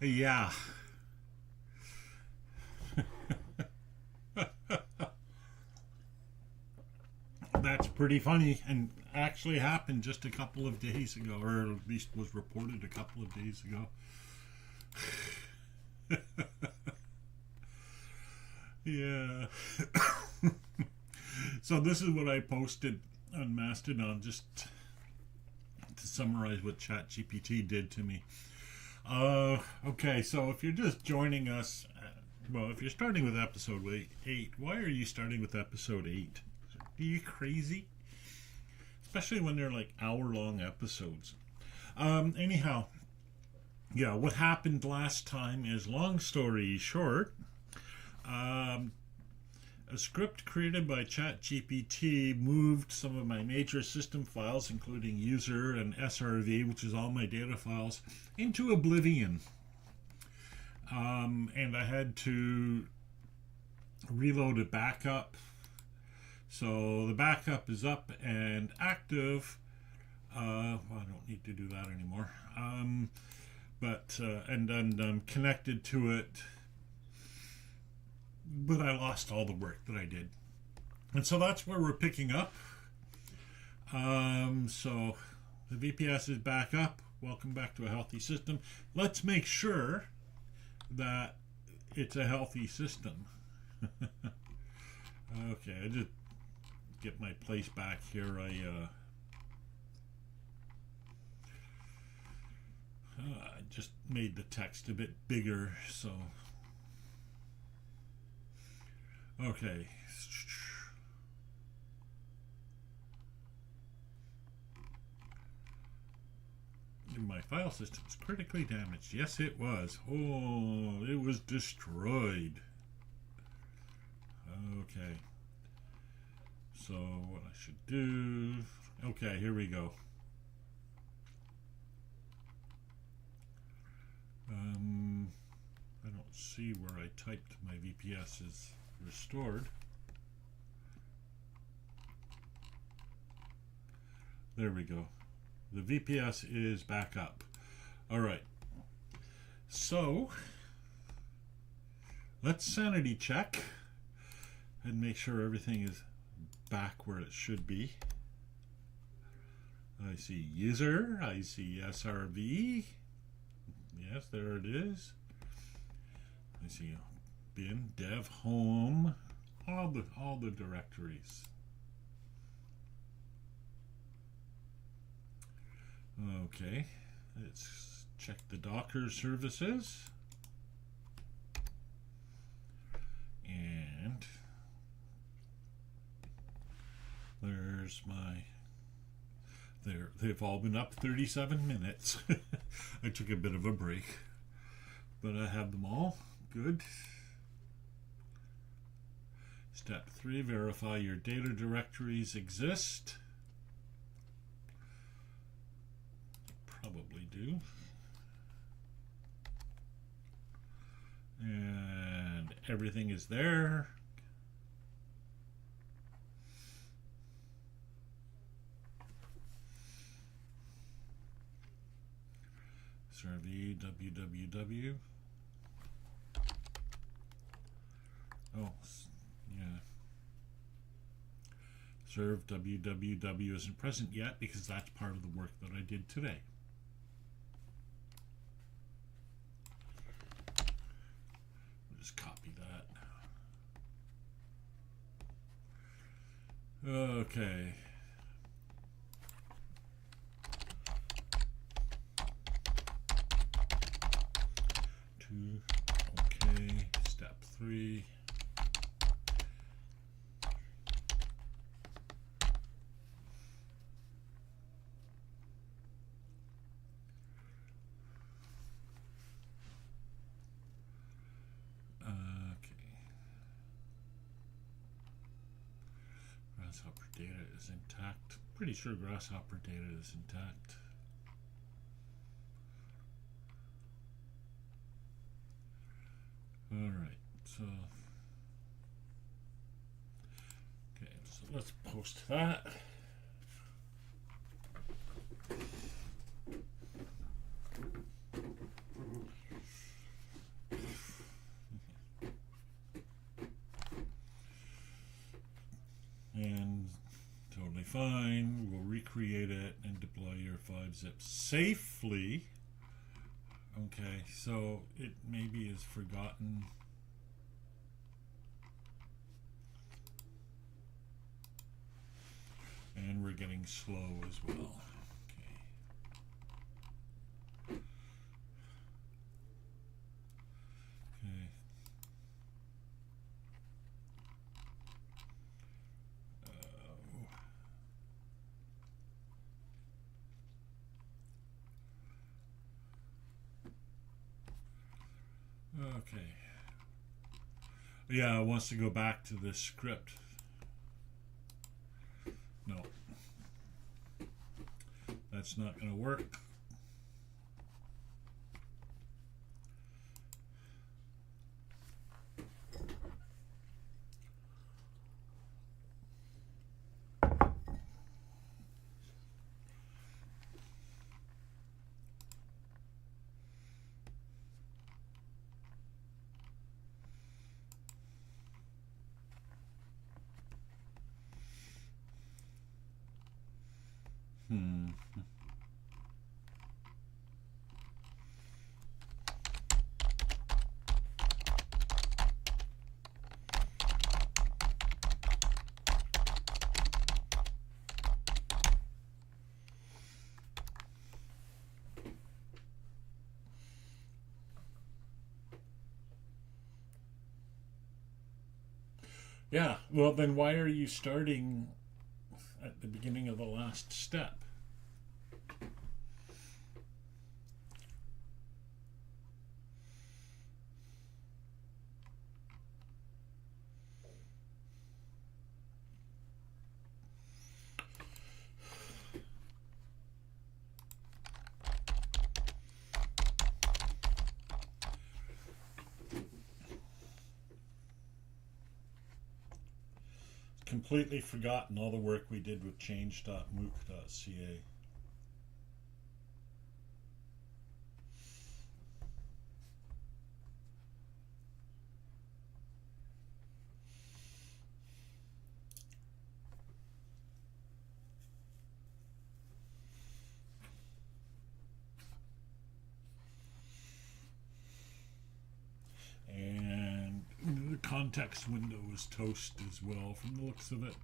Yeah. That's pretty funny and actually happened just a couple of days ago, or at least was reported a couple of days ago. Yeah. So this is what I posted on Mastodon just to summarize what ChatGPT did to me. Okay, so if you're just joining us, well, if you're starting with episode 8, why are you starting with episode 8? Are you crazy? Especially when they're like hour-long episodes. Anyhow, yeah, what happened last time is, long story short, um, a script created by ChatGPT moved some of my major system files, including user and SRV, which is all my data files, into oblivion. And I had to reload it back up. So the backup is up and active. Well, I don't need to do that anymore. And then I'm connected to it, but I lost all the work that I did. And so that's where we're picking up. So the VPS is back up. Welcome back to a healthy system. Let's make sure that it's a healthy system. Okay, I just get my place back here. I just made the text a bit bigger, so okay. My file system's critically damaged. Yes, it was. Oh, it was destroyed. Okay. So what I should do... Okay, here we go. I don't see where I typed my VPS is restored. There we go. The VPS is back up. All right. So let's sanity check and make sure everything is back where it should be. I see user. I see SRV. Yes, there it is. I see bin, dev, home, all the directories. Okay, let's check the Docker services. And there's my... They've all been up 37 minutes. I took a bit of a break, but I have them all. Good. Step 3, verify your data directories exist. Probably do. And everything is there. SRV www. Oh, yeah. Serve www isn't present yet because that's part of the work that I did today. Just copy that. Okay. Okay, step 3. Grasshopper data is intact. Pretty sure Grasshopper data is intact. Alright, so okay, so let's post that. And totally fine. We'll recreate it and deploy your 5-zip safely. Okay, so it maybe is forgotten. And we're getting slow as well. Okay. Okay. Yeah, it wants to go back to this script. No. That's not going to work. Yeah, well then why are you starting at the beginning of the last step? Completely forgotten all the work we did with change.mooc.ca. And the context window is toast as well from the looks of it.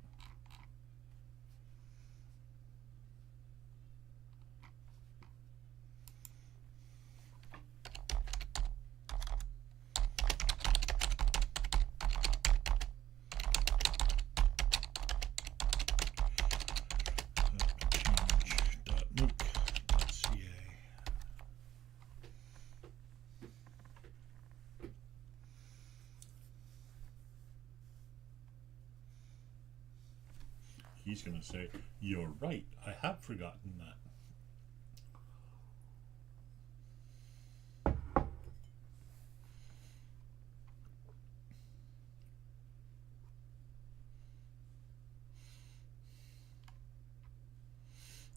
He's going to say, "You're right, I have forgotten that."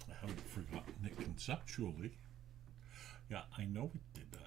I haven't forgotten it conceptually. Yeah, I know it did that.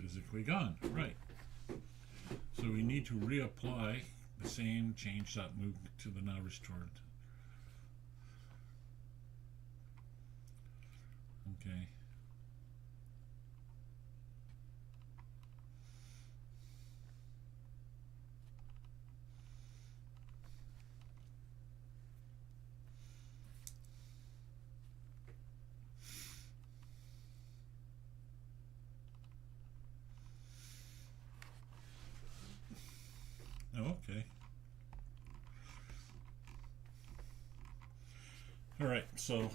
Physically gone, right? So we need to reapply the same change.mooc to the now restored. Okay. Okay. All right, so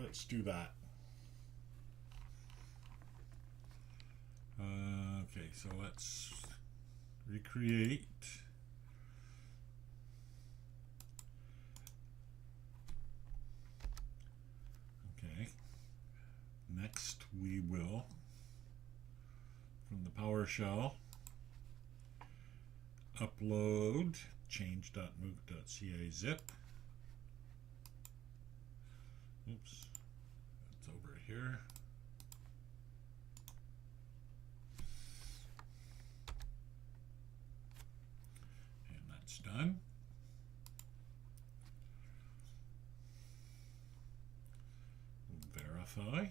let's do that. Okay, so let's recreate. Okay, next we will, from the PowerShell, upload change.mook.ca zip. Oops, it's over here. And that's done. Verify.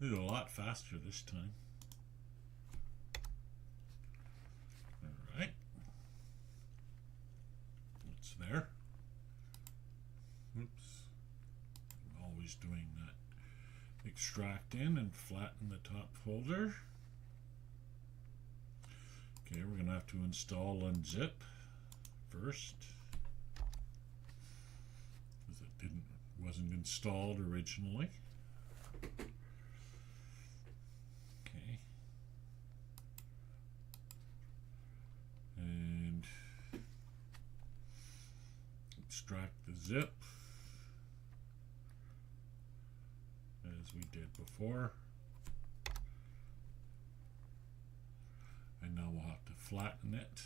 This is a lot faster this time. All right. It's there. Oops. I'm always doing that. Extract in and flatten the top folder. Okay, we're going to have to install unzip first, because it wasn't installed originally. Okay. And extract the zip as we did before. And now we'll have to flatten it.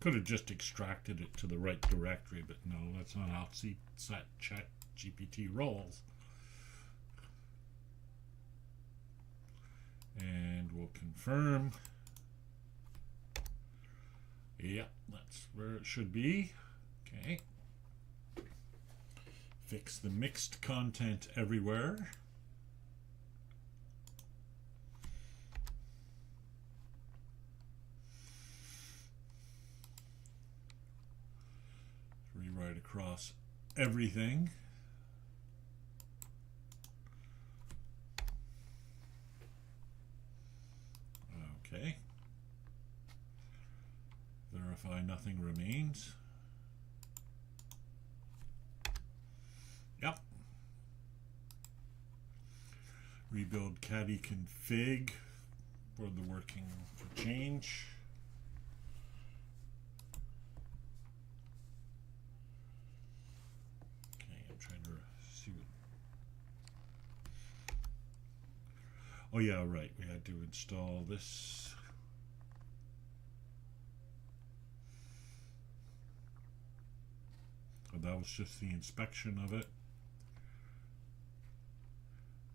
Could have just extracted it to the right directory, but no, that's not how ChatGPT rolls. And we'll confirm. Yep, that's where it should be. Okay. Fix the mixed content everywhere. Rewrite across everything. Okay. Verify nothing remains. Yep. Rebuild caddy config for the working for change. Okay, I'm trying to see what. Oh yeah, right. We had to install this. Oh, that was just the inspection of it.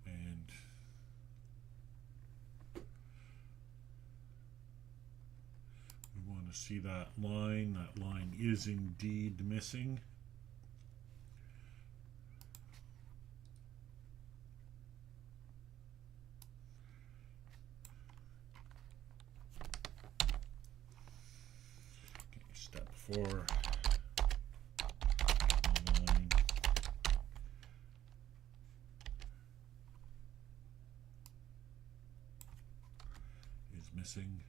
And we want to see that line. That line is indeed missing. Okay, step 4. Line is missing.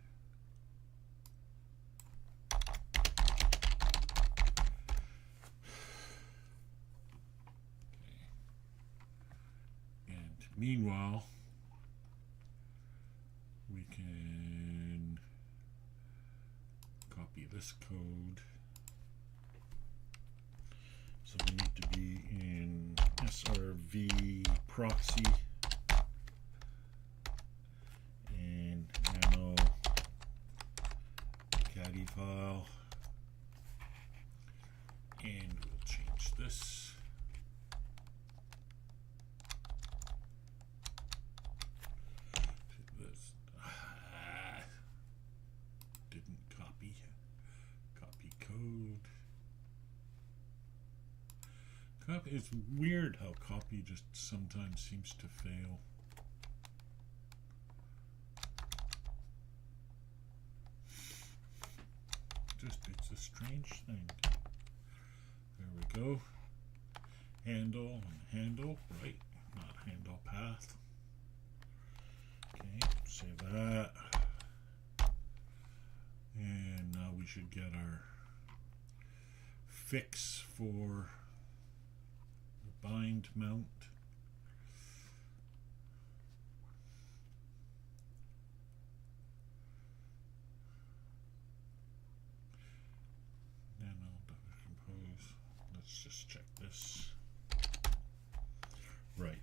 Meanwhile, we can copy this code. So we need to be in SRV proxy and nano caddy file, and we'll change this. It's weird how copy just sometimes seems to fail. It's a strange thing. There we go. Handle and handle, right? Not handle path. Okay, save that. And now we should get our fix for the bind mount. Compose. Let's just check this. Right,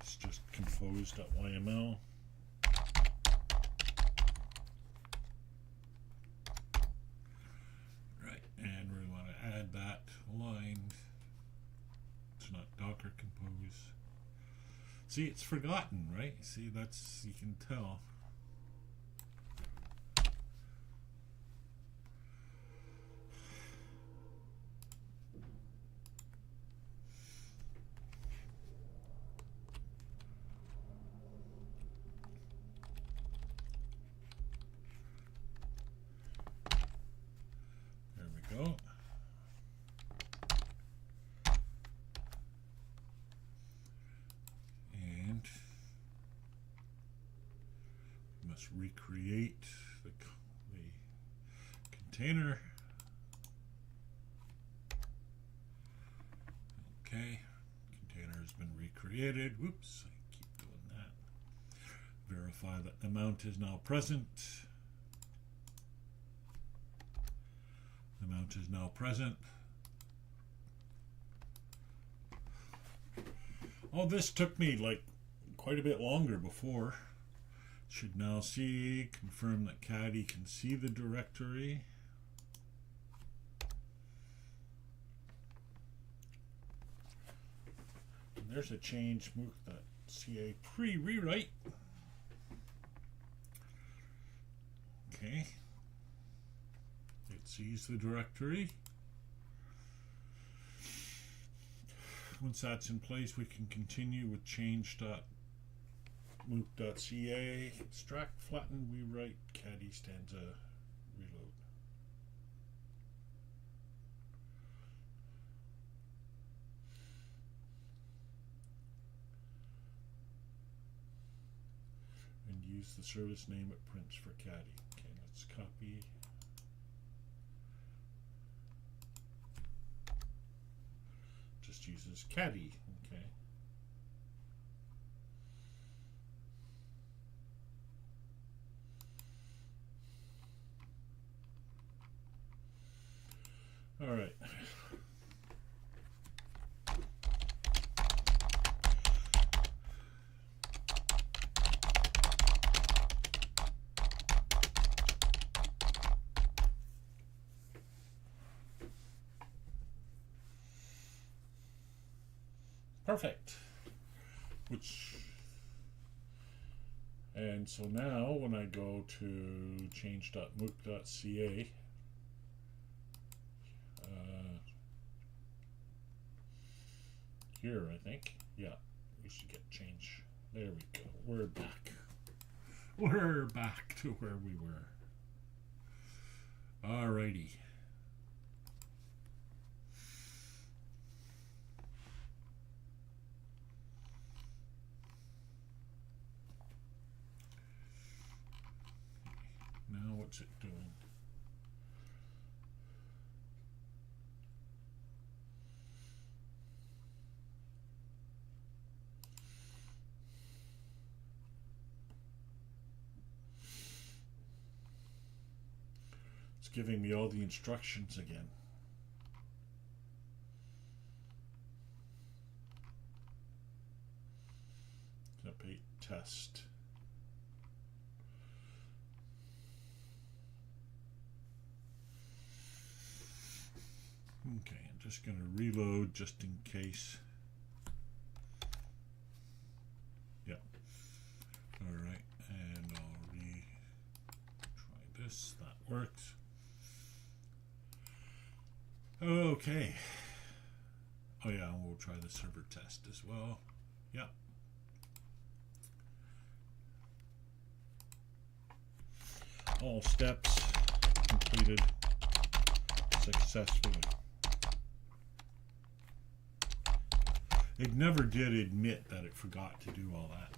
it's just compose.yml. Right, and we want to add that line. It's not Docker compose. See, it's forgotten, right? See, that's, you can tell. Go. And we must recreate the container. Okay, container has been recreated. Whoops, I keep doing that. Verify that the mount is now present. The mount is now present. Oh, this took me like quite a bit longer before. Should now see, confirm that caddy can see the directory. And there's a change mooc.ca pre-rewrite. Okay. Sees the directory. Once that's in place, we can continue with change.mooc.ca. Extract, flatten, rewrite, caddy stanza, reload. And use the service name it prints for caddy. Okay, let's copy. Uses caddy. Okay. All right. Perfect. And so now when I go to change.mooc.ca, here I think, yeah, we should get change. There we go. We're back. We're back to where we were. Alrighty. Now what's it doing? It's giving me all the instructions again. Update test. Okay, I'm just going to reload just in case. Yeah. All right, and I'll try this. That works. Okay. Oh yeah, we'll try the server test as well. Yeah. All steps completed successfully. It never did admit that it forgot to do all that.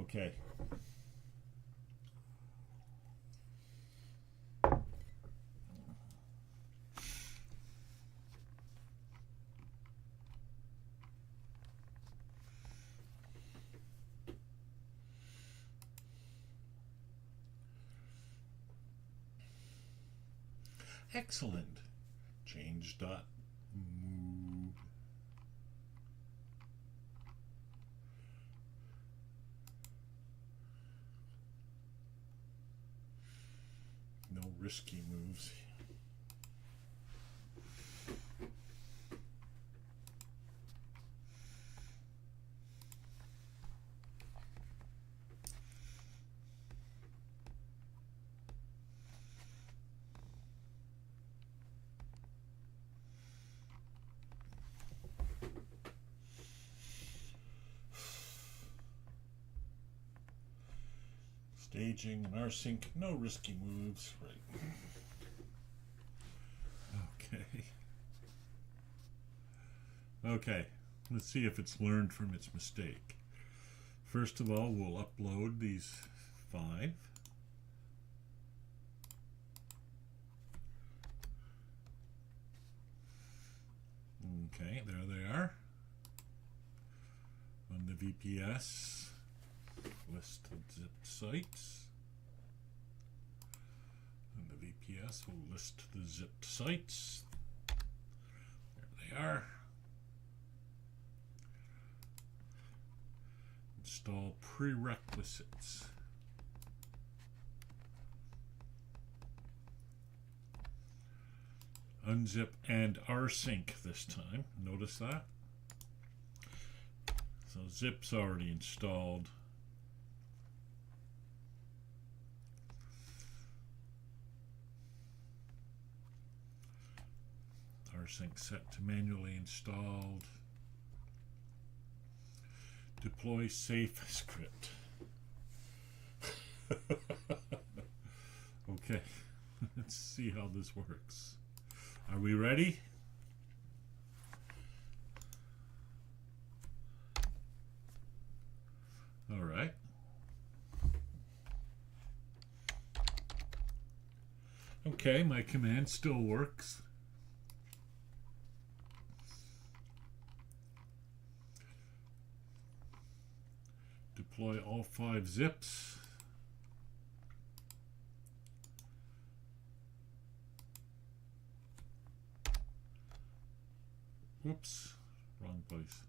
Okay. Excellent. Change dot move. No risky moves. Staging and rsync, no risky moves. Right. Okay. Okay, let's see if it's learned from its mistake. First of all, we'll upload these 5. Okay, there they are. On the VPS. List of zipped sites. And the VPS will list the zipped sites. There they are. Install prerequisites. Unzip and rsync this time. Notice that. So zip's already installed. Rsync set to manually installed. Deploy safe script. Okay, let's see how this works. Are we ready? All right. Okay, my command still works. Deploy all 5 zips. Whoops, wrong place.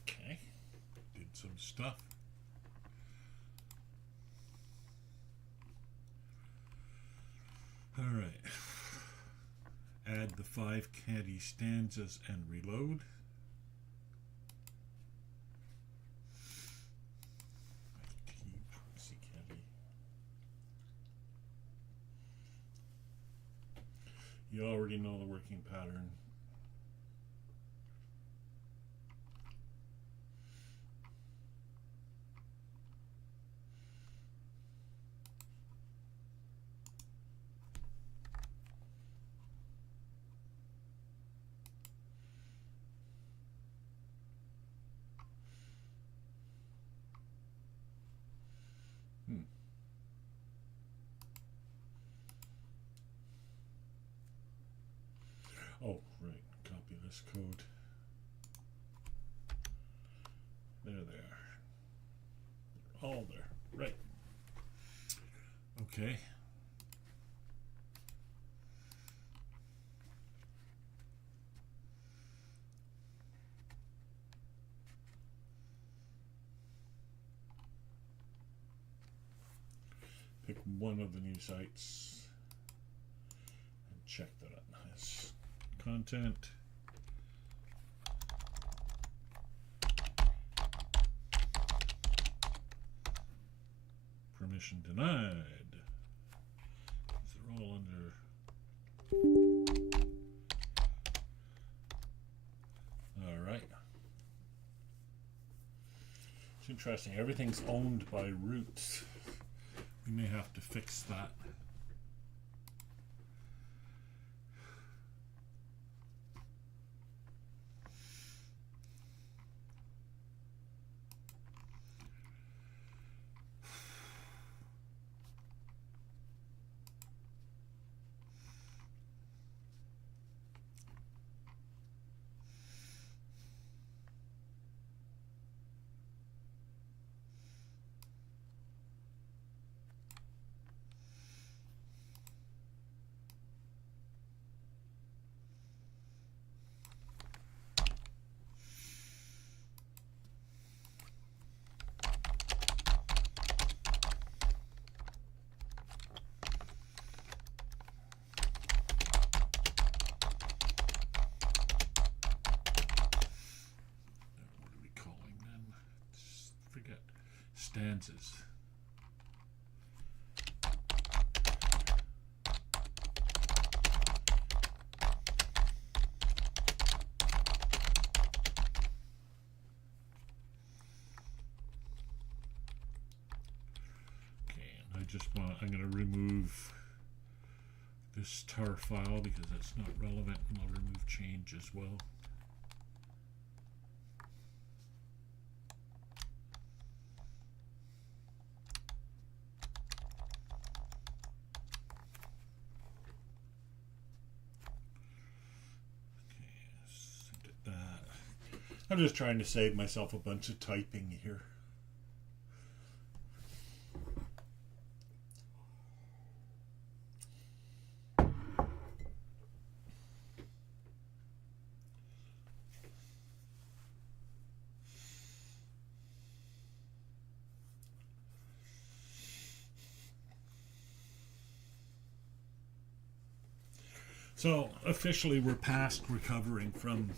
Okay, did some stuff. All right. Add the 5 candy stanzas and reload. You already know the working pattern. Oh, right. Copy this code. There they are. All there. Right. Okay. Pick one of the new sites and check that it has content. Permission denied. These are all under. All right. It's interesting. Everything's owned by root. We may have to fix that. stanzas. I'm going to remove this tar file because that's not relevant, and I'll remove change as well. Okay, send it that. I'm just trying to save myself a bunch of typing here. So officially we're past recovering from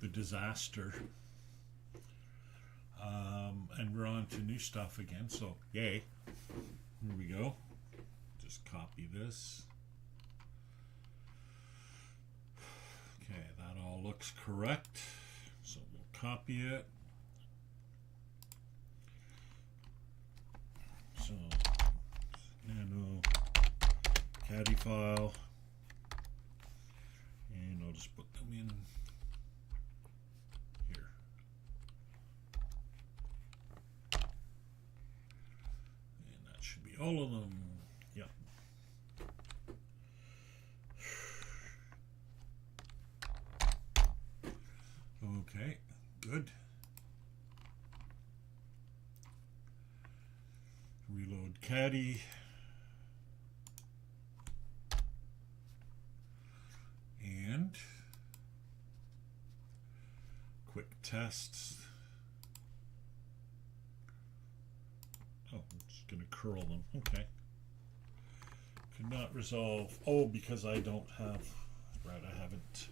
the disaster, and we're on to new stuff again, so yay. Here we go. Just copy this. Okay, that all looks correct, so we'll copy it. So nano caddy file. And I'll just put them in here. And that should be all of them. Yep. Okay, good. Reload caddy. And quick tests. Oh, I'm just going to curl them. Okay. Could not resolve. Oh, because I don't have. Right, I haven't.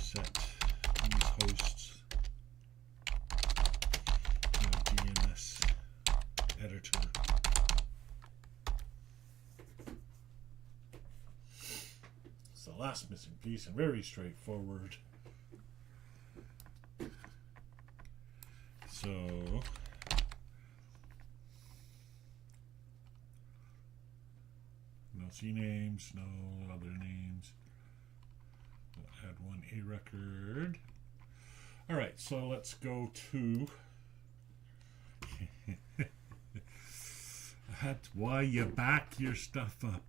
Set these hosts DNS editor. It's the last missing piece and very straightforward. So no C names, no other names. We'll add one A record. All right, so let's go to that's why you back your stuff up.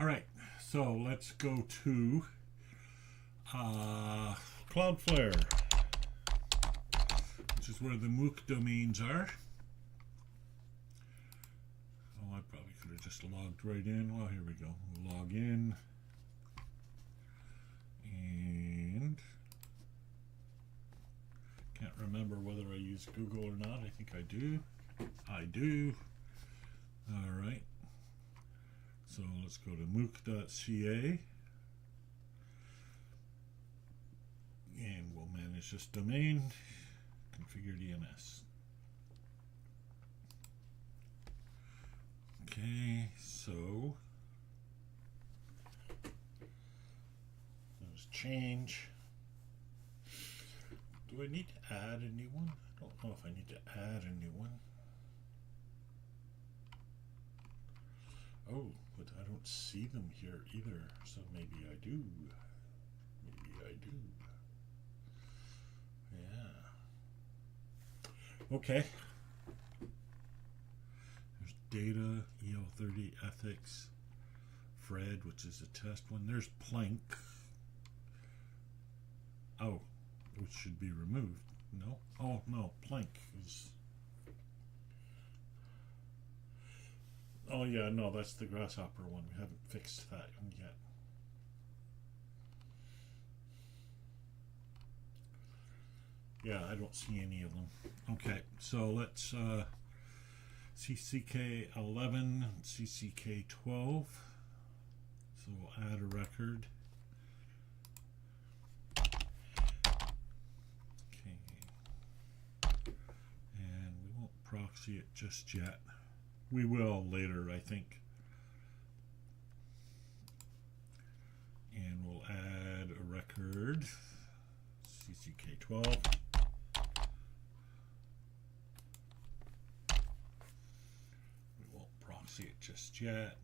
All right, so let's go to Cloudflare, which is where the MOOC domains are. Oh, I probably could have just logged right in. Well, here we go. We'll log in. And can't remember whether I use Google or not. I think I do. I do. All right. So let's go to mooc.ca and we'll manage this domain, configure DNS. Okay, so change. Do I need to add a new one? I don't know if I need to add a new one. Oh, but I don't see them here either, so maybe I do. Maybe I do. Yeah. Okay. There's data, EL30, ethics, Fred, which is a test one. There's Plank. Oh, which should be removed. No? Oh, no. Plank is... Oh, yeah, no, that's the grasshopper one. We haven't fixed that one yet. Yeah, I don't see any of them. Okay, so let's CCK11, CCK12. So we'll add a record. Okay. And we won't proxy it just yet. We will later, I think. And we'll add a record, CCK12. We won't proxy it just yet.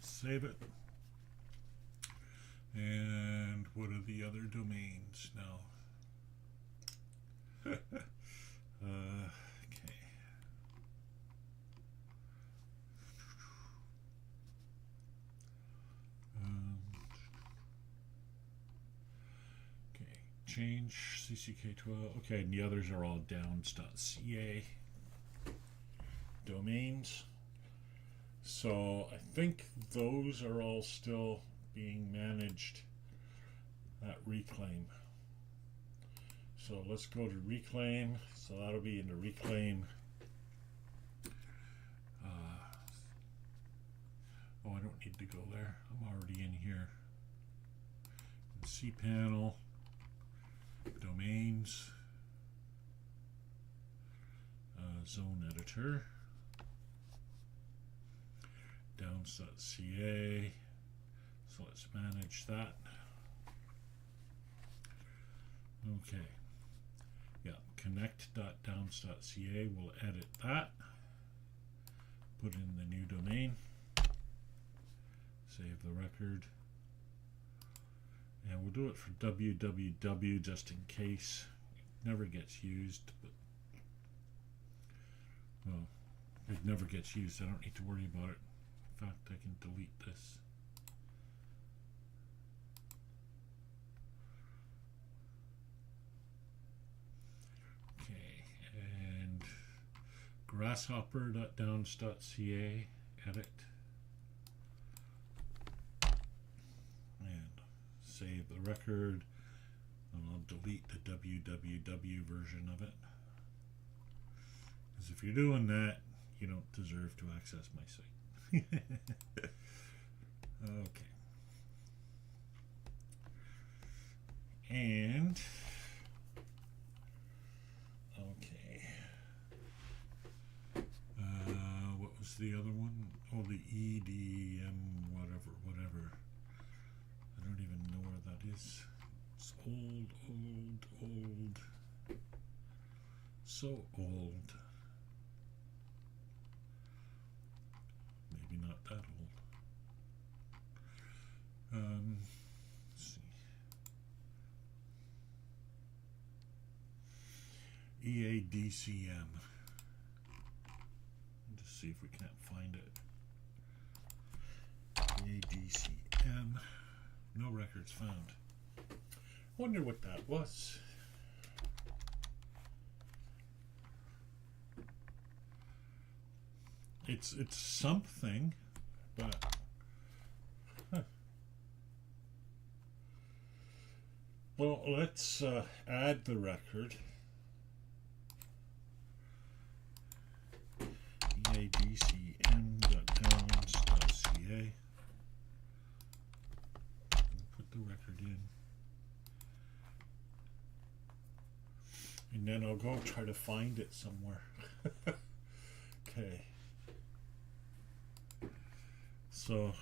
Save it. And what are the other domains now? Change CCK12. Okay, and the others are all downs.ca domains. So I think those are all still being managed at Reclaim. So let's go to Reclaim. So that'll be in the Reclaim. Oh, I don't need to go there. I'm already in here. cPanel. Domains, zone editor, downs.ca, so let's manage that. Okay, yeah, connect.downs.ca, we'll edit that, put in the new domain, save the record. And we'll do it for www just in case. It never gets used, but well, it never gets used. I don't need to worry about it. In fact, I can delete this. Okay, and grasshopper.downs.ca, edit. Save the record, and I'll delete the www version of it. Because if you're doing that, you don't deserve to access my site. Okay. And, okay. What was the other one? Oh, the EDM whatever. I don't even know where that is. It's old. So old. Maybe not that old. Let's see. EADCM. Just see if we can't find it. EADCM. No records found. Wonder what that was. It's something, but well, let's add the record. EADCM.downs.ca. Put the record in. And then I'll go try to find it somewhere. Okay. So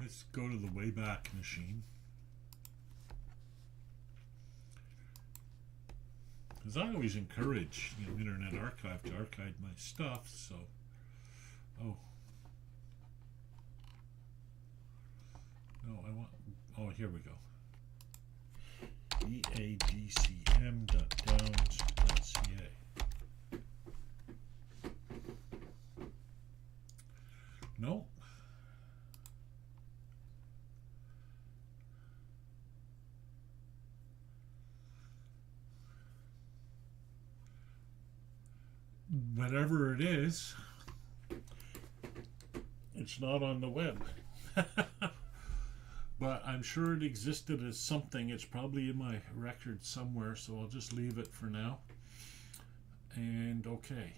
let's go to the Wayback Machine. Because I always encourage, you know, Internet Archive to archive my stuff. So, oh, no, I want. Oh, here we go. eagcm.downs.ca. No. Whatever it is, it's not on the web. But I'm sure it existed as something. It's probably in my record somewhere, so I'll just leave it for now. And okay,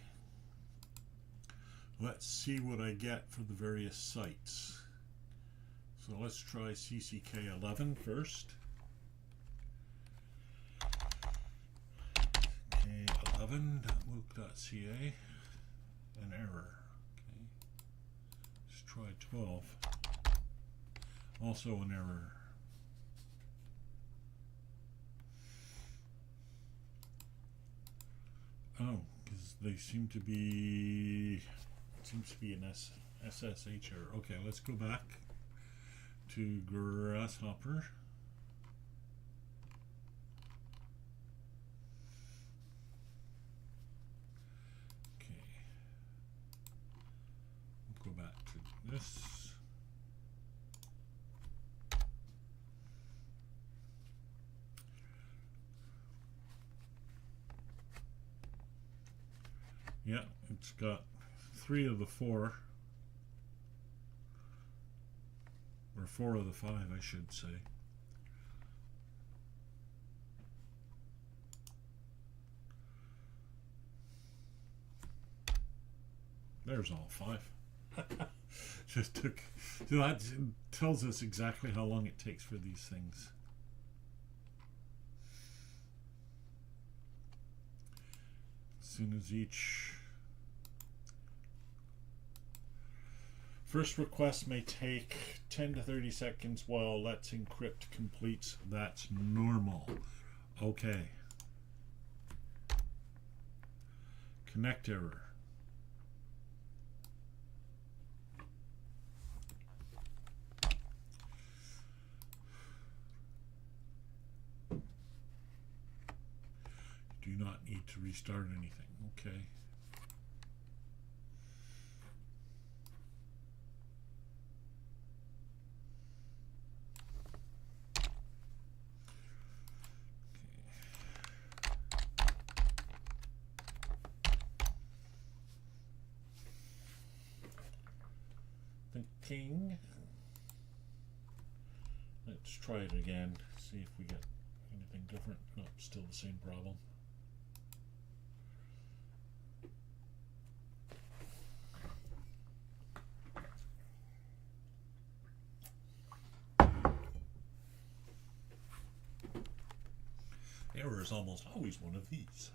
let's see what I get for the various sites. So let's try CCK11 first. K11.mooc.ca. An error. Okay. Let's try 12. Also an error. Oh, because they seem to be. It seems to be an SSH error. Okay, let's go back to Grasshopper. Okay. We'll go back to this. Yeah, it's got 3 of the 4, or 4 of the 5, I should say. There's all 5. Just took. So that tells us exactly how long it takes for these things. As soon as each first request may take 10 to 30 seconds while Let's Encrypt completes. That's normal. Okay. Connect error. Do not need to restart anything. Okay. Thinking. Let's try it again. See if we get anything different. Nope, still the same problem. Error is almost always one of these.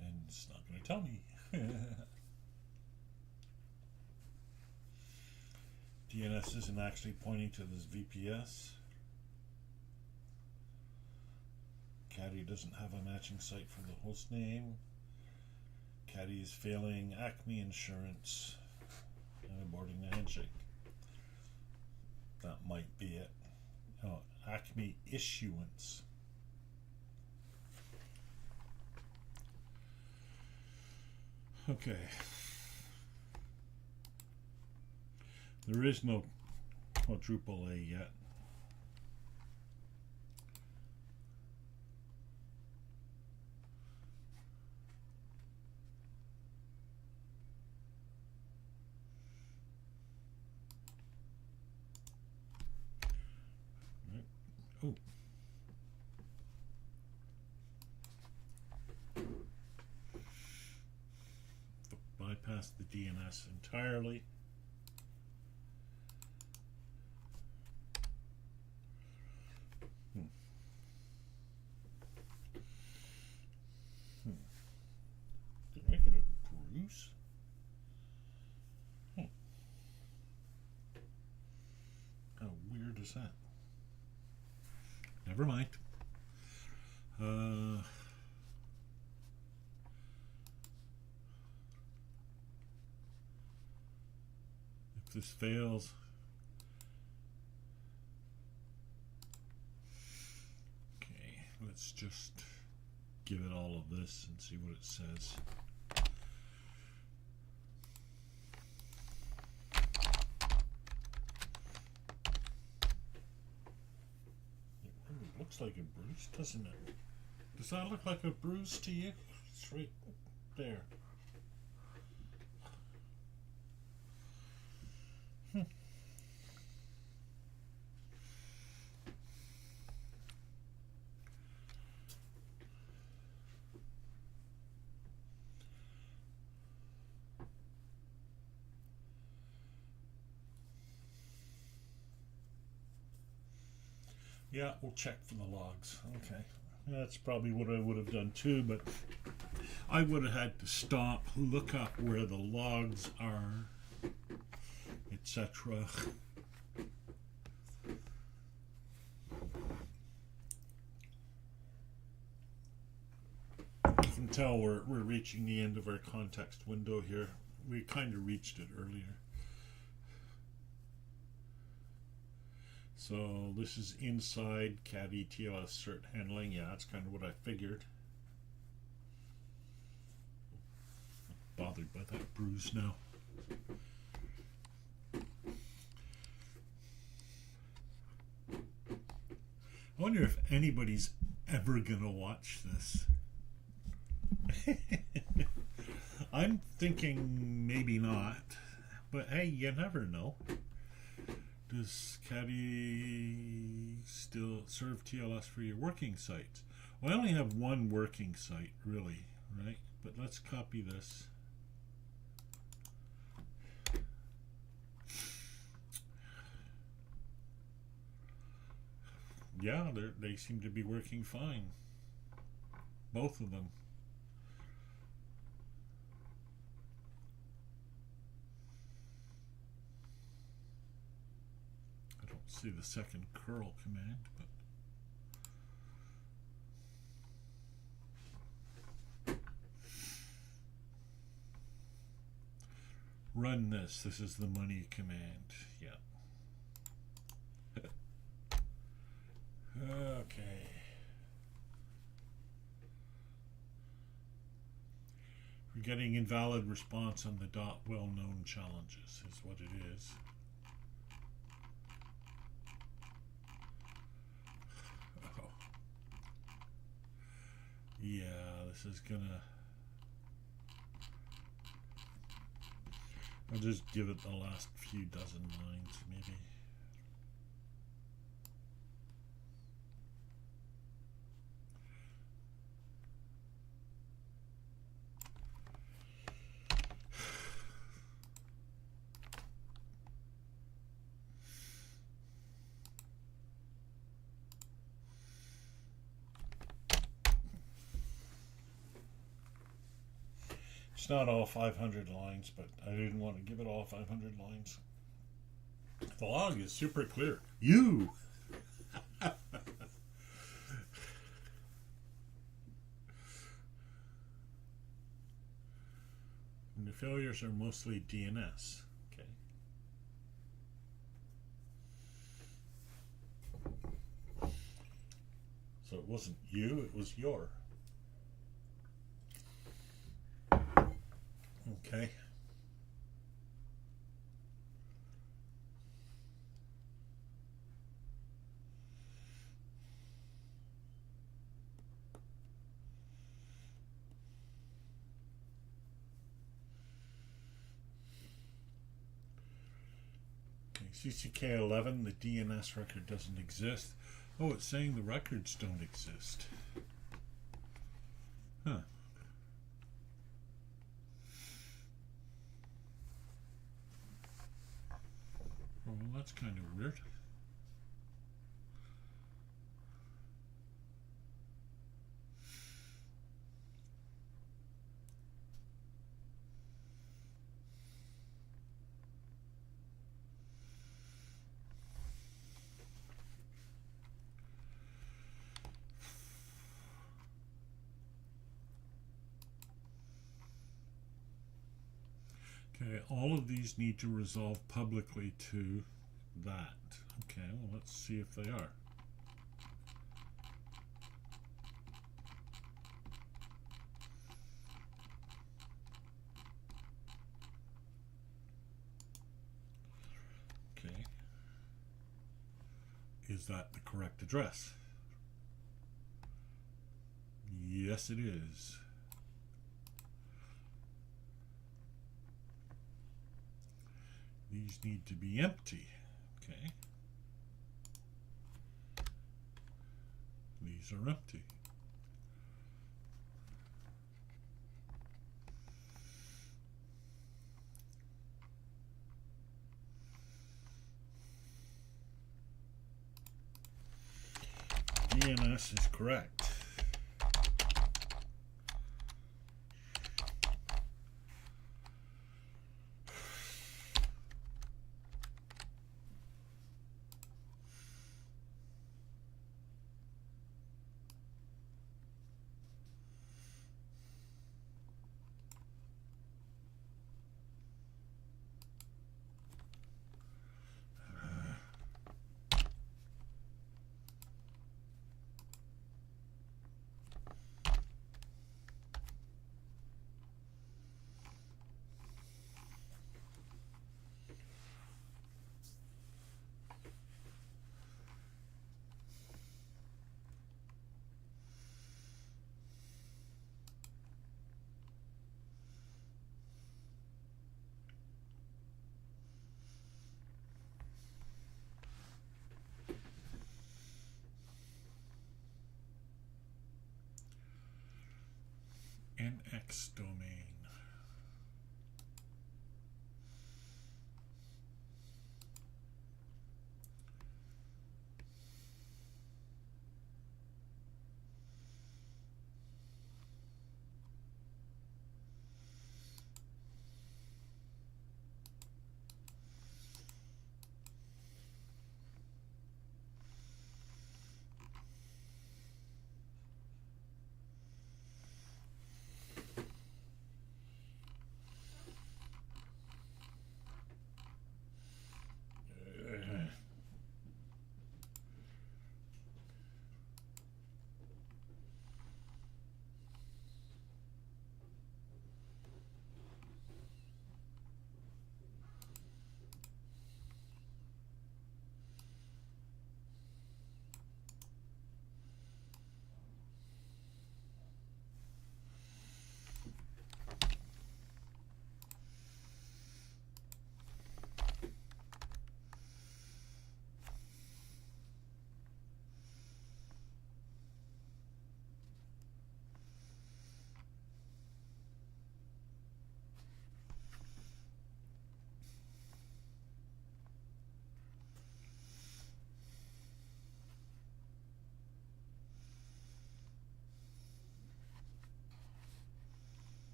And it's not going to tell me. DNS isn't actually pointing to this VPS. Caddy doesn't have a matching site for the host name. Caddy is failing Acme Insurance and aborting the handshake. That might be it. Oh, Acme Issuance. Okay. There is no quadruple A yet. Oh. Bypass the DNS entirely. Did I make it a Bruce? is that? Never mind. If this fails, okay, let's just give it all of this and see what it says. It looks like a bruise, doesn't it? Does that look like a bruise to you? It's right there. Yeah, we'll check for the logs. Okay. That's probably what I would have done too, but I would have had to stop, look up where the logs are, etc. You can tell we're reaching the end of our context window here. We kind of reached it earlier. So this is inside caddy TLS cert handling. Yeah, that's kind of what I figured. I'm bothered by that bruise now. I wonder if anybody's ever gonna watch this. I'm thinking maybe not, but hey, you never know. Does caddy still serve TLS for your working sites? Well, I only have one working site, really, right? But let's copy this. Yeah, they seem to be working fine. Both of them. See the second curl command, but run this. This is the money command. Yeah. Okay. We're getting invalid response on the dot well-known challenges is what it is. Yeah, this is gonna... I'll just give it the last few dozen lines, maybe. It's not all 500 lines, but I didn't want to give it all 500 lines. The log is super clear. You! And the failures are mostly DNS. Okay. So it wasn't you, it was your. Okay. CCK 11, the DNS record doesn't exist. Oh, it's saying the records don't exist. Huh. Well, that's kind of weird. all of these need to resolve publicly to that. Okay, well, let's see if they are. Okay. Is that the correct address? Yes, it is. These need to be empty. Okay. These are empty. DNS is correct. NX domain.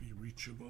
Be reachable.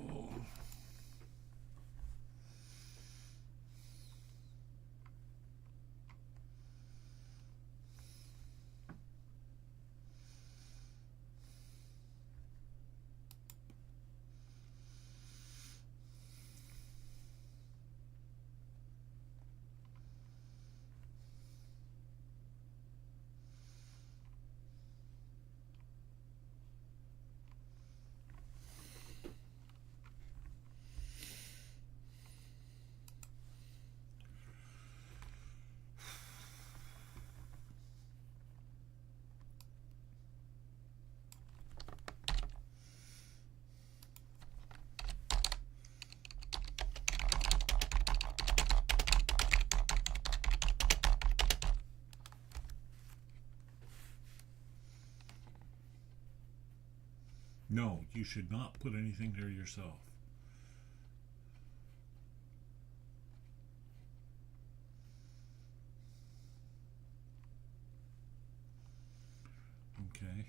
No, you should not put anything there yourself. Okay.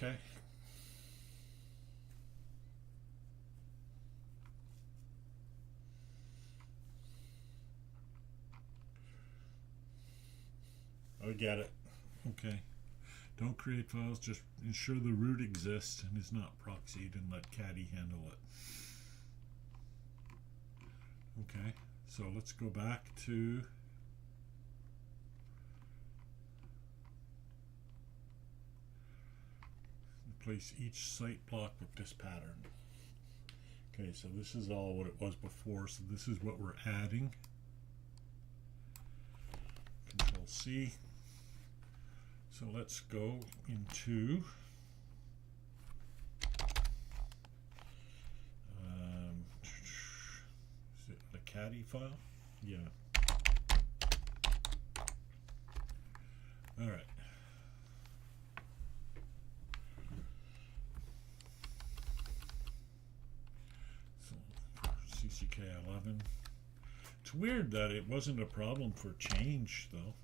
Okay. I get it. Okay. Don't create files, just ensure the root exists and is not proxied, and let Caddy handle it. Okay, so let's go back to replace each site block with this pattern. Okay, so this is all what it was before, so this is what we're adding. Control C. So let's go into is it the Caddy file? Yeah. All right. So for CCK11, it's weird that it wasn't a problem for change though.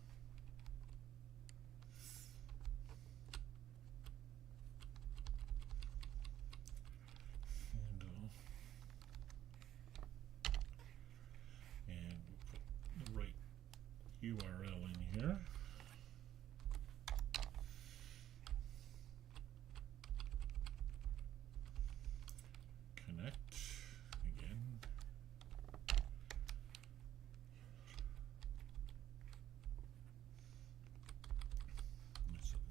URL in here. Connect again.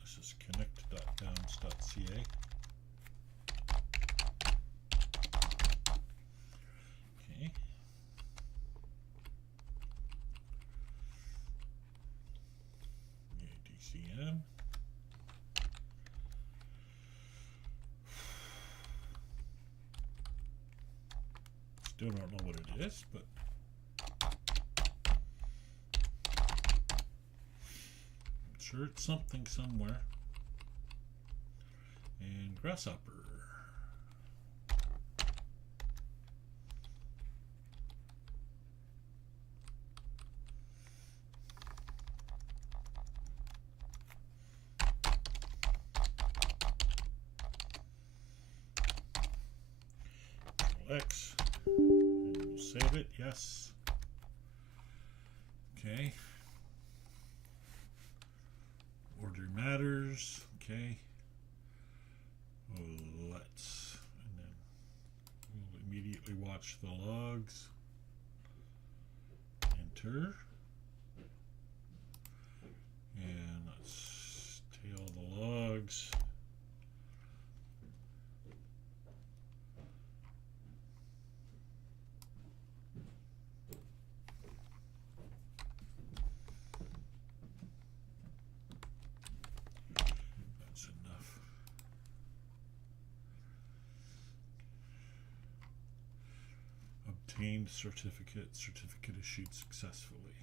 This is connect.downs.ca. Okay. DCM. Still don't know what it is, but I'm sure it's something somewhere. And Grasshopper. X, and we'll save it. Yes. Okay. Order matters. Okay. Let's, and then we'll immediately watch the logs. Enter. And let's tail the logs. Obtained certificate issued successfully.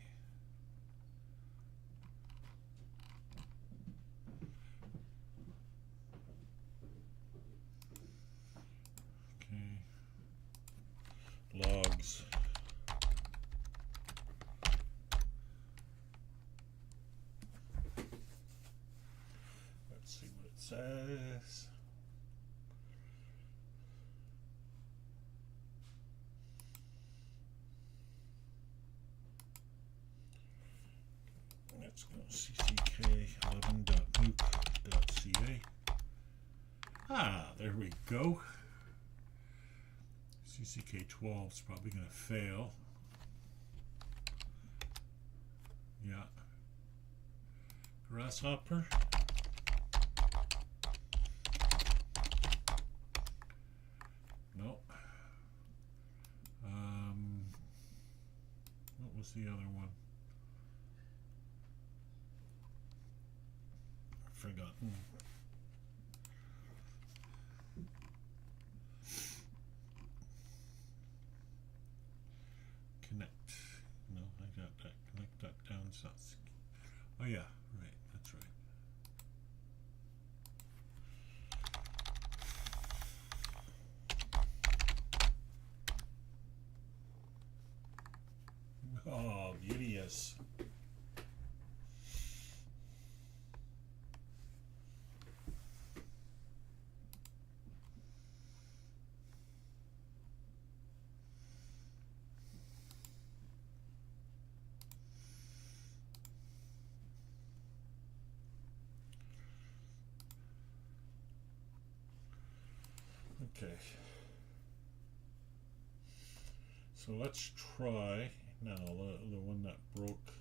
Okay. Logs. Let's see what it says. Let's go cck11.nuke.ca. Ah, there we go. CCK12 is probably going to fail. Yeah. Grasshopper. Nope. What was the other one? Forgotten. Connect. No, I got that. Connect that down. Oh yeah, right. That's right. Oh, beauteous. Okay. So let's try now. The one that broke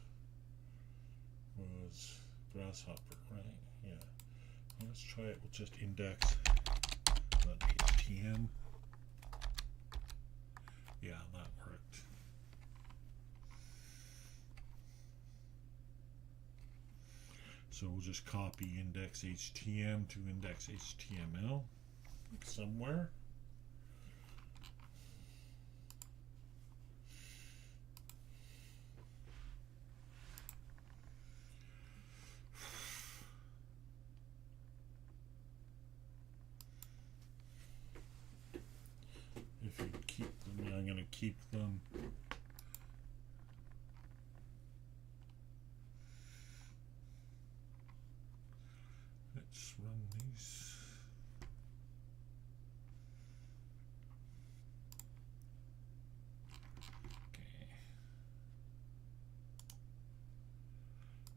was Grasshopper, right? Yeah. Let's try it with just index.htm. Yeah, that worked. So we'll just copy index.htm to index.html somewhere. If you keep them, I'm going to keep them. Let's run these. Okay.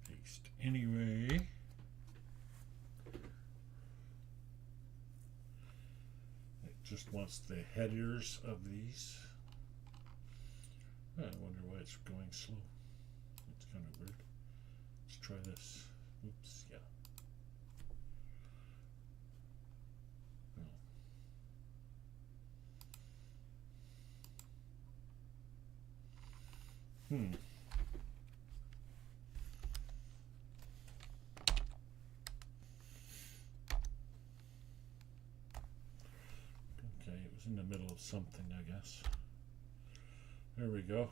Paste anyway. Just wants the headers of these. I wonder why it's going slow. It's kind of weird. Let's try this. Oops, yeah. No. Okay, it was in the middle of something, I guess. There we go.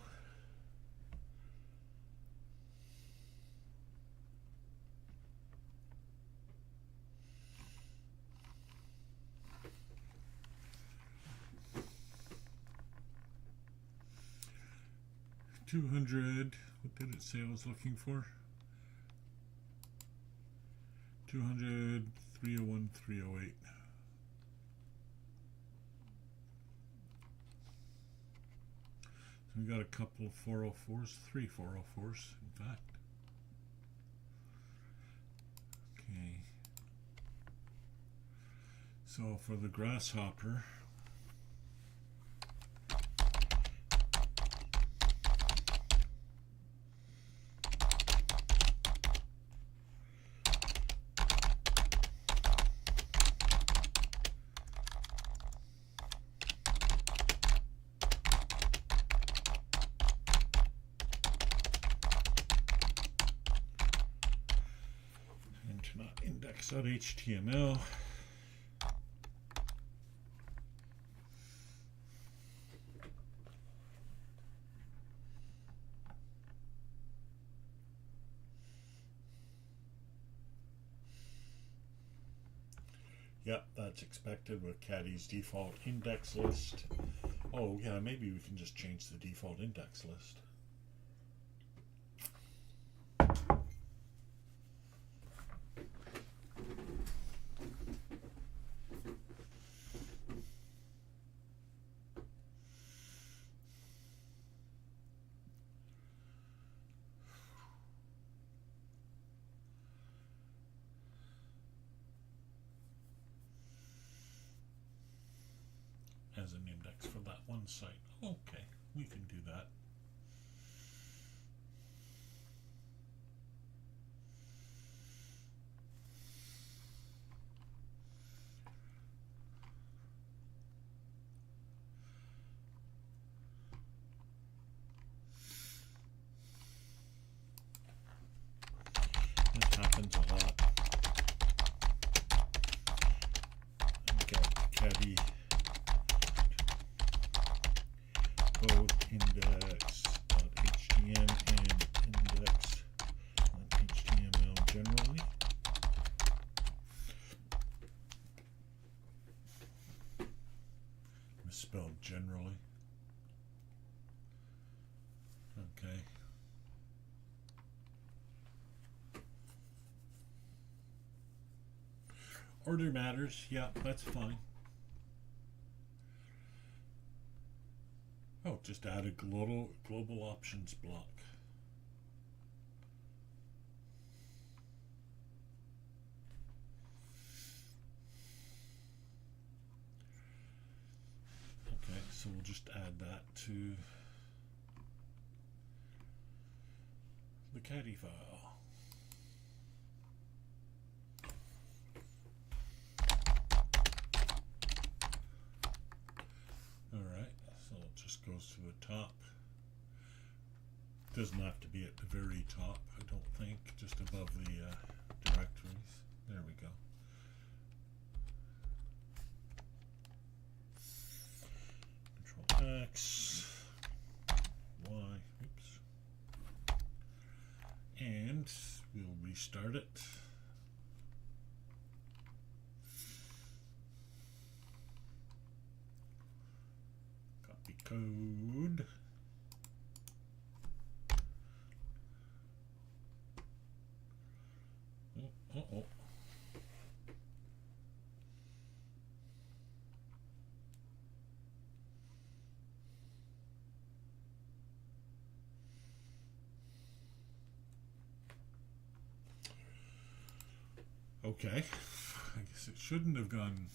$200. What did it say I was looking for? 200, 301, 308. So we got a couple of 404s, 3 404s, in fact. Okay. So for the Grasshopper, index.html. Yep, that's expected with Caddy's default index list. Oh yeah, maybe we can just change the default index list. As an index for that one site. Okay, we can do that. This happens a lot. Caddy both index.htm and index.html generally. Misspelled generally. Okay. Order matters, yeah, that's fine. Oh, just add a global options block. just add that to the caddy file. Alright, so it just goes to the top. Doesn't have to be at the very top, I don't think, just above the directories. There we go. Control X, Y, oops. And we'll restart it. Copy code. Uh-oh. Okay. I guess it shouldn't have gone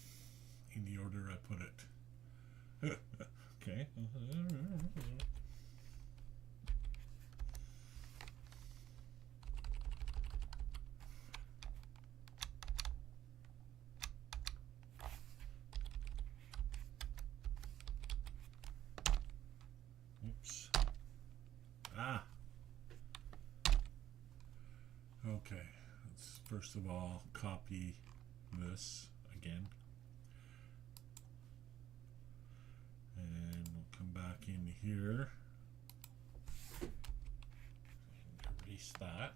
in the order I put it. Okay. Oops. Ah. Okay. Let's first of all copy this again. And we'll come back in here and erase that.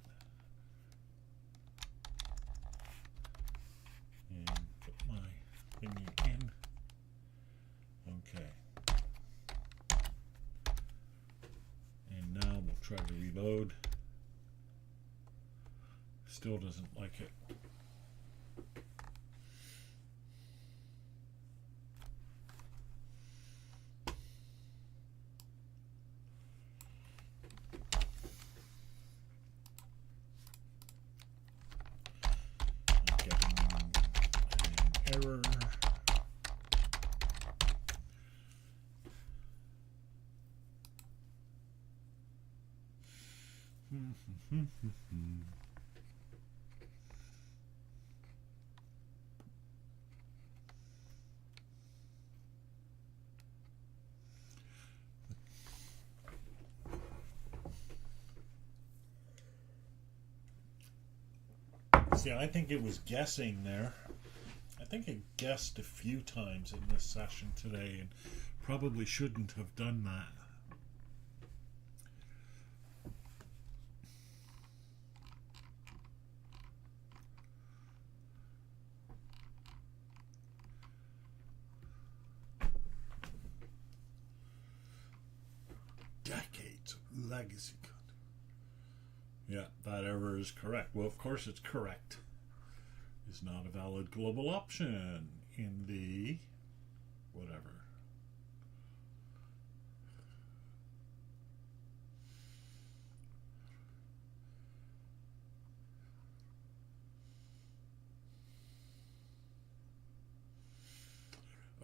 And put my thingy in. Okay. And now we'll try to reload. Still doesn't like it. I'm getting an error. See, I think it was guessing there. I think it guessed a few times in this session today and probably shouldn't have done that. Decades of legacy code. Yeah, that error is correct. Well, of course it's correct. Is not a valid global option in the whatever.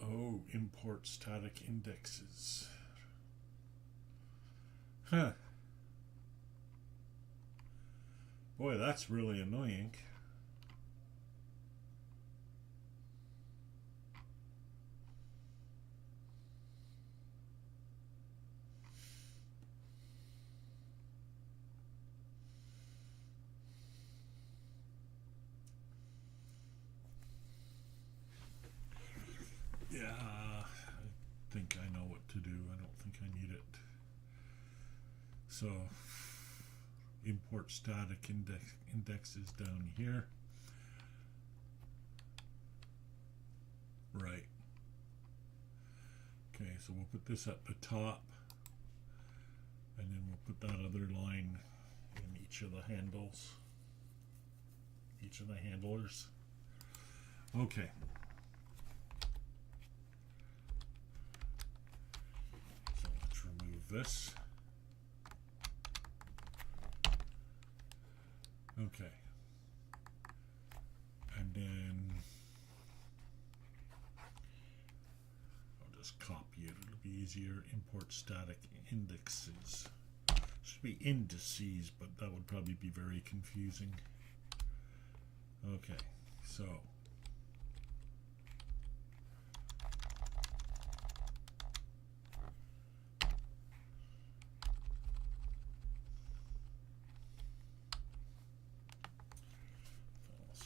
Oh, import static indexes. Huh. Boy, that's really annoying. Yeah, I think I know what to do. I don't think I need it. So, import static indexes down here. Right. Okay, so we'll put this at the top, and then we'll put that other line in each of the handles, each of the handlers. Okay. So let's remove this. Okay. And then I'll just copy it. It'll be easier. Import static indexes. Should be indices, but that would probably be very confusing. Okay, so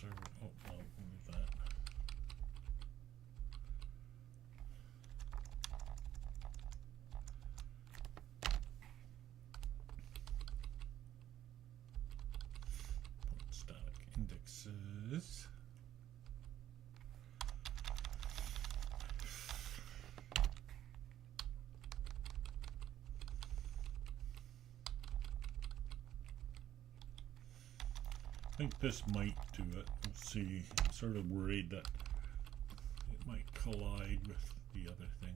server. Oh, no, move that. Static indexes. I think this might do it. We'll see. I'm sort of worried that it might collide with the other thing.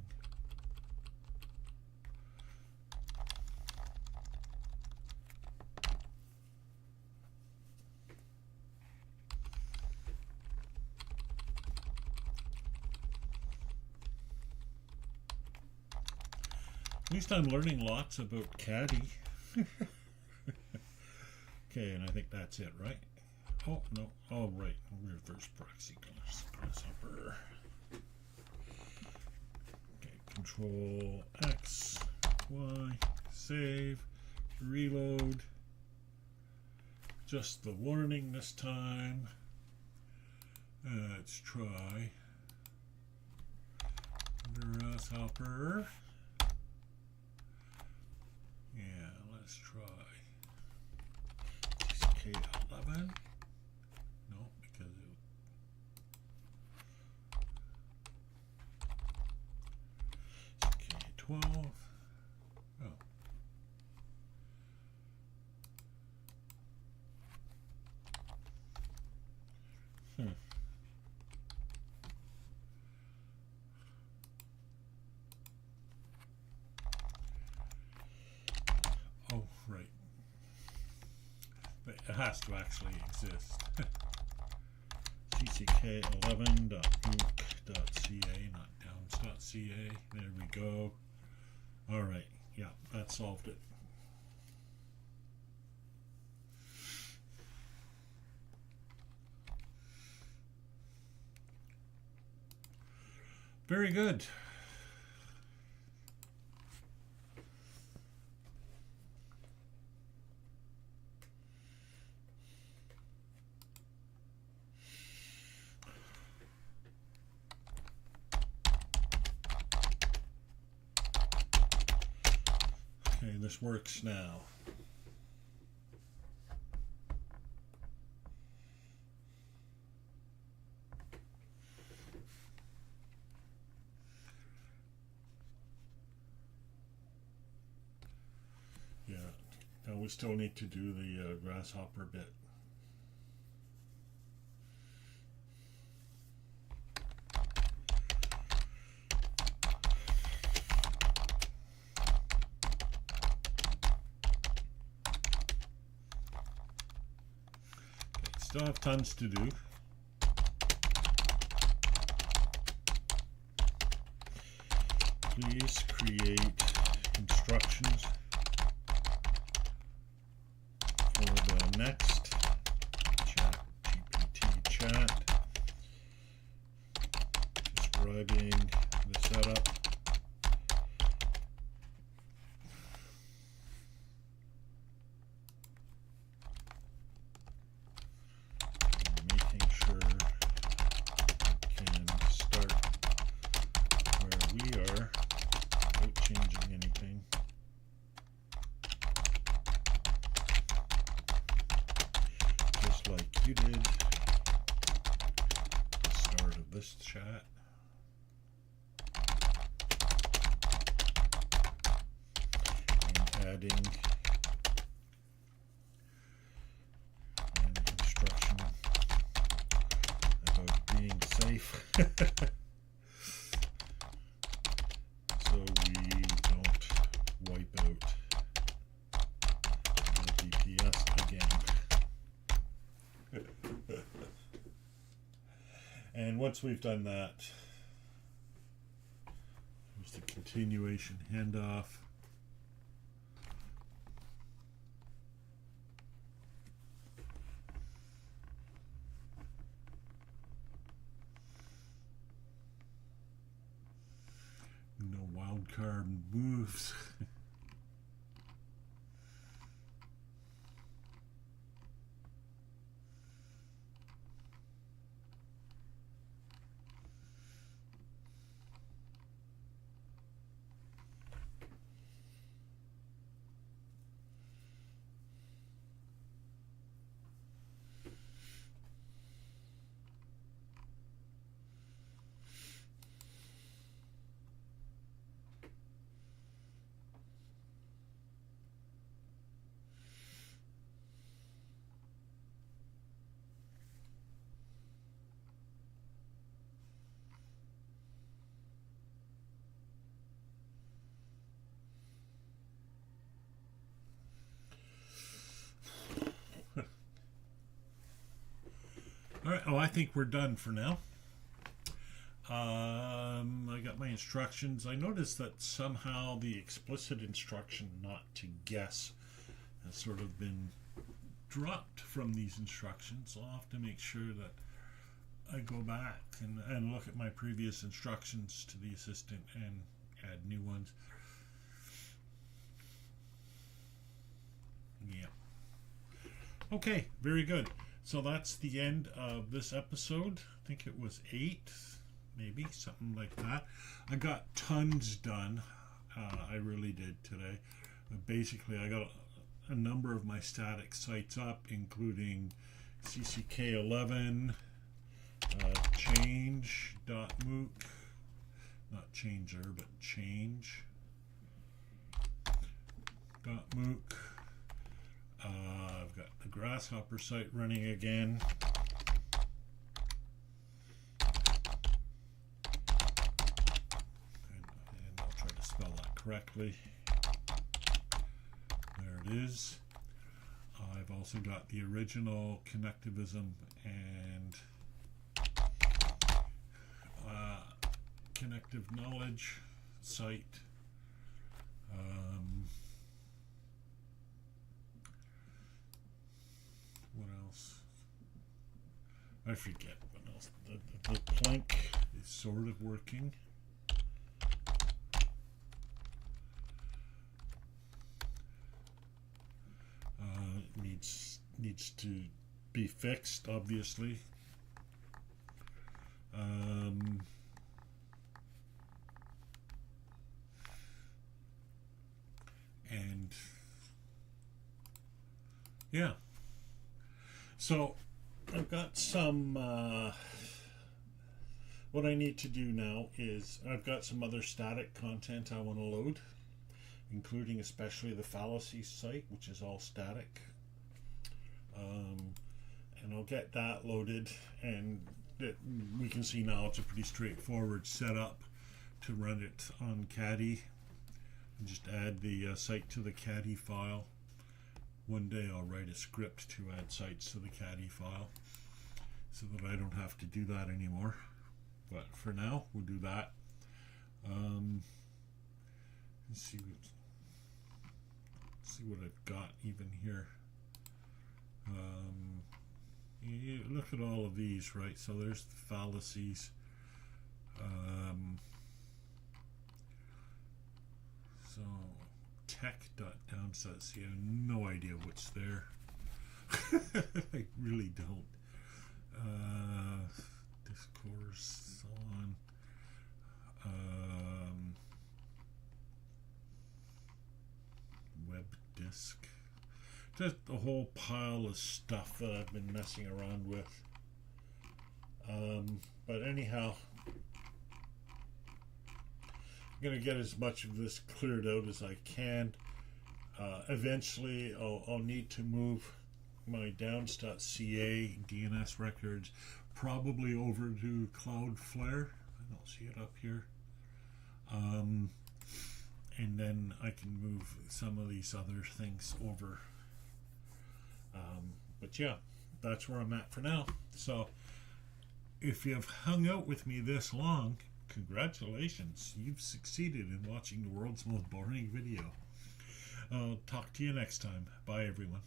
At least I'm learning lots about Caddy. Okay, and I think that's it, right? Oh, no. Oh, right. Reverse proxy grasshopper. Okay, Control X, Y, save, reload. Just the warning this time. Let's try grasshopper. Yeah, let's try K11. No, because it K12. Oh. Oh, right. But it has to actually exist. cck11.inc.ca, not downs.ca. There we go. All right. Yeah, that solved it. Very good. Okay, this works now. Yeah, now we still need to do the grasshopper bit. Okay, still have tons to do. Please create instructions for the next GPT chat describing the setup and making sure it can start where we are without changing anything. Just like you did at the start of this chat. And adding an instruction about being safe. So we don't wipe out the DPS again. And once we've done that, here's the continuation handoff. No wildcard moves. All right. Oh, I think we're done for now. I got my instructions. I noticed that somehow the explicit instruction not to guess has sort of been dropped from these instructions. I'll have to make sure that I go back and look at my previous instructions to the assistant and add new ones. Yeah. Okay, very good. So that's the end of this episode. I think it was 8, maybe, something like that. I got tons done. I really did today. Basically, I got a number of my static sites up, including CCK11, change.mooc, not changer, but change.mooc. I've got the Grasshopper site running again. And I'll try to spell that correctly. There it is. I've also got the original connectivism and connective knowledge site. What else? I forget what else. The Plank is sort of working. Needs to be fixed, obviously. And yeah, so I've got some what I need to do now is I've got some other static content I want to load, including especially the fallacies site, which is all static. And I'll get that loaded, and we can see now it's a pretty straightforward setup to run it on Caddy. And just add the site to the Caddy file. One day I'll write a script to add sites to the Caddy file so that I don't have to do that anymore. But for now, we'll do that. Let's see what I've got even here. You look at all of these, right? So there's the fallacies. So tech.downsets. I have no idea what's there. I really don't. Discourse on. Web disk. Just a whole pile of stuff that I've been messing around with. But anyhow, I'm going to get as much of this cleared out as I can. Eventually, I'll need to move my downs.ca DNS records probably over to Cloudflare. I don't see it up here. And then I can move some of these other things over. But yeah, that's where I'm at for now. So if you've hung out with me this long, congratulations. You've succeeded in watching the world's most boring video. Talk to you next time. Bye, everyone.